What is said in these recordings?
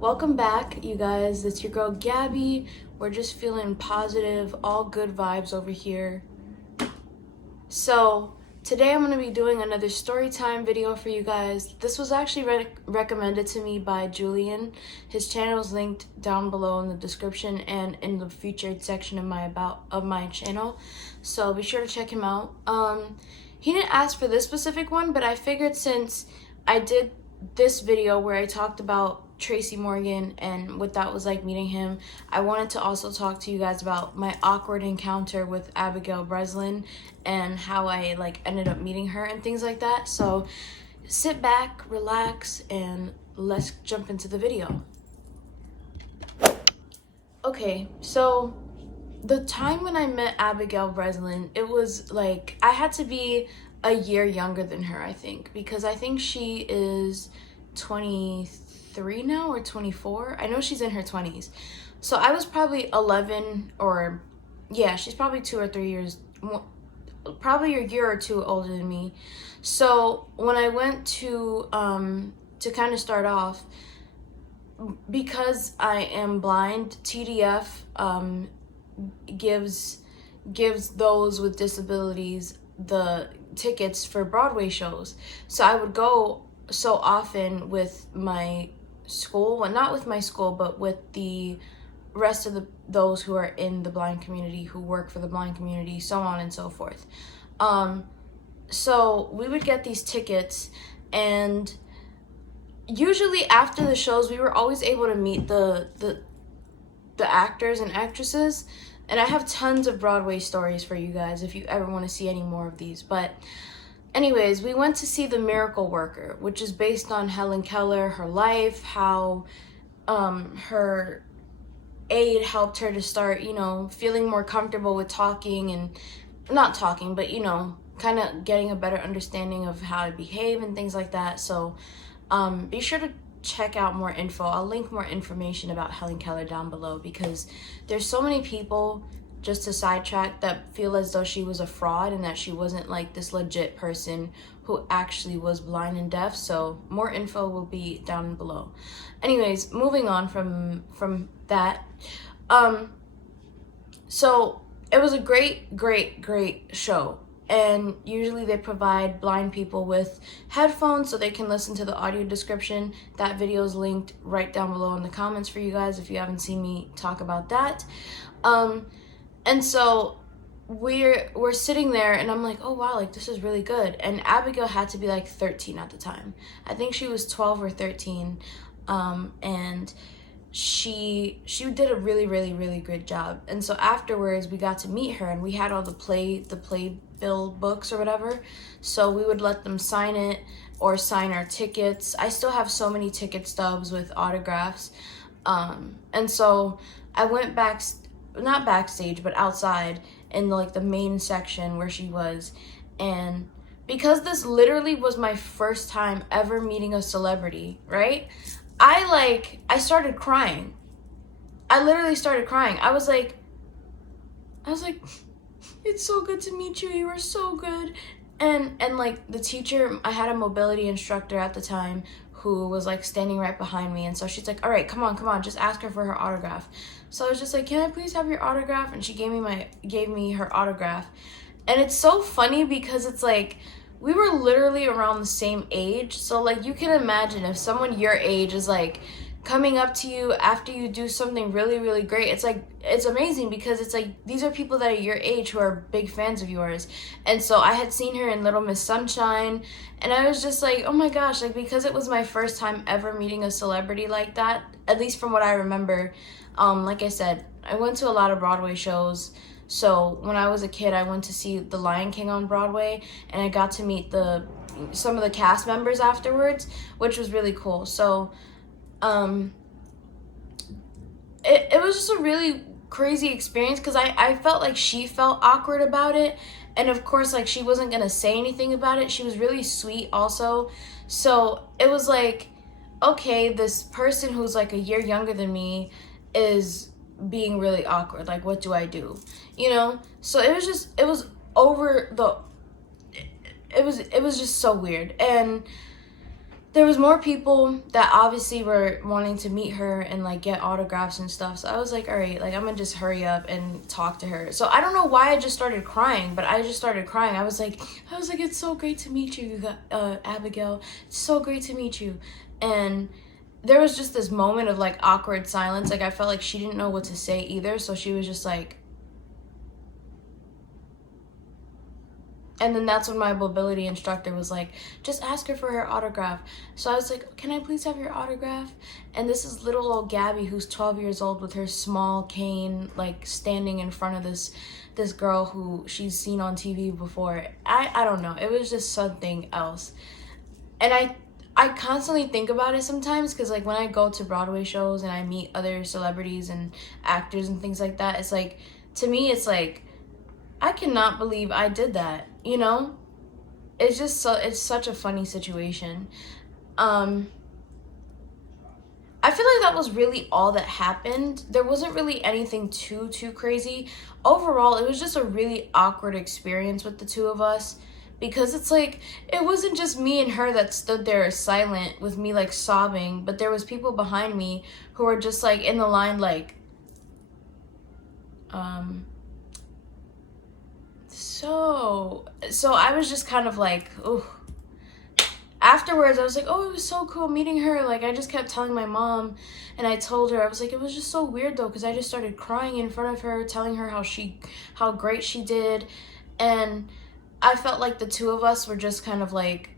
Welcome back, you guys. It's your girl Gabby. We're just feeling positive, all good vibes over here. So today I'm going to be doing another story time video for you guys. This was actually recommended to me by Julian. His channel is linked down below in the description and in the featured section of my channel. So be sure to check him out. He didn't ask for this specific one, but I figured since I did this video where I talked about Tracy Morgan and what that was like meeting him, I wanted to also talk to you guys about my awkward encounter with Abigail Breslin and how I ended up meeting her and things like that. So sit back, relax, and let's jump into the video. Okay, so the time when I met Abigail Breslin, it was like I had to be a year younger than her, I think, because I think she is 23 now or 24. I know she's in her 20s. So I was probably 11 or, yeah, she's probably 2 or 3 years, probably a year or two older than me. So when I went to kind of start off, because I am blind, TDF gives those with disabilities the tickets for Broadway shows. So I would go so often with my school, well, not with my school, but with the rest of those who are in the blind community, who work for the blind community, so on and so forth. So we would get these tickets, and usually after the shows, we were always able to meet the actors and actresses. And I have tons of Broadway stories for you guys if you ever want to see any more of these. But anyways, we went to see The Miracle Worker, which is based on Helen Keller, her life, how her aide helped her to start, feeling more comfortable with talking and not talking, but, kind of getting a better understanding of how to behave and things like that. So be sure to check out more info. I'll link more information about Helen Keller down below, because there's so many people, just to sidetrack, that feel as though she was a fraud and that she wasn't like this legit person who actually was blind and deaf. So more info will be down below. Anyways, moving on from that. So it was a great show. And usually they provide blind people with headphones so they can listen to the audio description. That video is linked right down below in the comments for you guys if you haven't seen me talk about that. And so we're sitting there, and I'm like, oh wow, this is really good. And Abigail had to be 13 at the time. I think she was 12 or 13. And she did a really good job. And so afterwards we got to meet her, and we had all the playbill books or whatever, so we would let them sign it or sign our tickets. I still have so many ticket stubs with autographs. And so I went not backstage, but outside in the main section where she was. And because this literally was my first time ever meeting a celebrity, right? I started crying. I literally started crying. I was like, it's so good to meet you. You were so good. And the teacher, I had a mobility instructor at the time who was standing right behind me. And so she's like, all right, come on, just ask her for her autograph. So I was just like, can I please have your autograph? And she gave me her autograph. And it's so funny because it's we were literally around the same age. So you can imagine if someone your age is coming up to you after you do something really great, it's amazing, because it's these are people that are your age who are big fans of yours. And so I had seen her in Little Miss Sunshine, and I was just like, oh my gosh, because it was my first time ever meeting a celebrity like that, at least from what I remember. Like I said, I went to a lot of Broadway shows. So when I was a kid, I went to see The Lion King on Broadway, and I got to meet some of the cast members afterwards, which was really cool. So it was just a really crazy experience, because I felt like she felt awkward about it. And of course, she wasn't going to say anything about it. She was really sweet also. So it was okay, this person who's a year younger than me is being really awkward. What do I do? So it was just so weird. And there was more people that obviously were wanting to meet her and like get autographs and stuff. So I was like, all right, like I'm gonna just hurry up and talk to her. So I don't know why I just started crying, but I just started crying. I was like, it's so great to meet you, Abigail. It's so great to meet you. And there was just this moment of like awkward silence. Like I felt like she didn't know what to say either. So she was just like, and then that's when my mobility instructor was like, just ask her for her autograph. So I was like, can I please have your autograph? And this is little old Gabby, who's 12 years old with her small cane, like standing in front of this girl who she's seen on TV before. I don't know. It was just something else. And I constantly think about it sometimes because like when I go to Broadway shows and I meet other celebrities and actors and things like that, it's like, to me, it's like, I cannot believe I did that, you know? It's just it's such a funny situation. I feel like that was really all that happened. There wasn't really anything too crazy. Overall, it was just a really awkward experience with the two of us because it's like, it wasn't just me and her that stood there silent with me like sobbing, but there was people behind me who were just like in the line like, So I was just kind of like, oh. Afterwards, I was like, oh, it was so cool meeting her. Like, I just kept telling my mom, and I told her, I was like, it was just so weird, though, because I just started crying in front of her, telling her how great she did. And I felt like the two of us were just kind of like,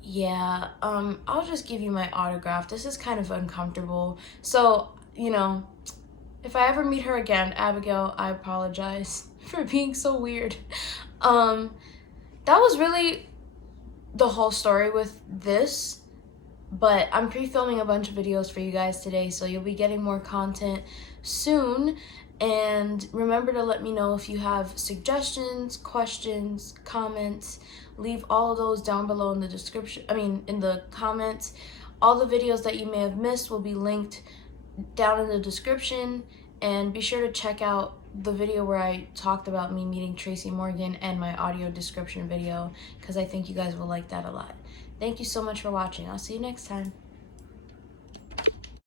yeah, I'll just give you my autograph. This is kind of uncomfortable. So, you know, if I ever meet her again, Abigail, I apologize for being so weird. That was really the whole story with this, but I'm pre-filming a bunch of videos for you guys today, so you'll be getting more content soon. And remember to let me know if you have suggestions, questions, comments. Leave all of those down below in the description, in the comments. All the videos that you may have missed will be linked down in the description, and be sure to check out the video where I talked about me meeting Tracy Morgan and my audio description video, because I think you guys will like that a lot. Thank you so much for watching. I'll see you next time.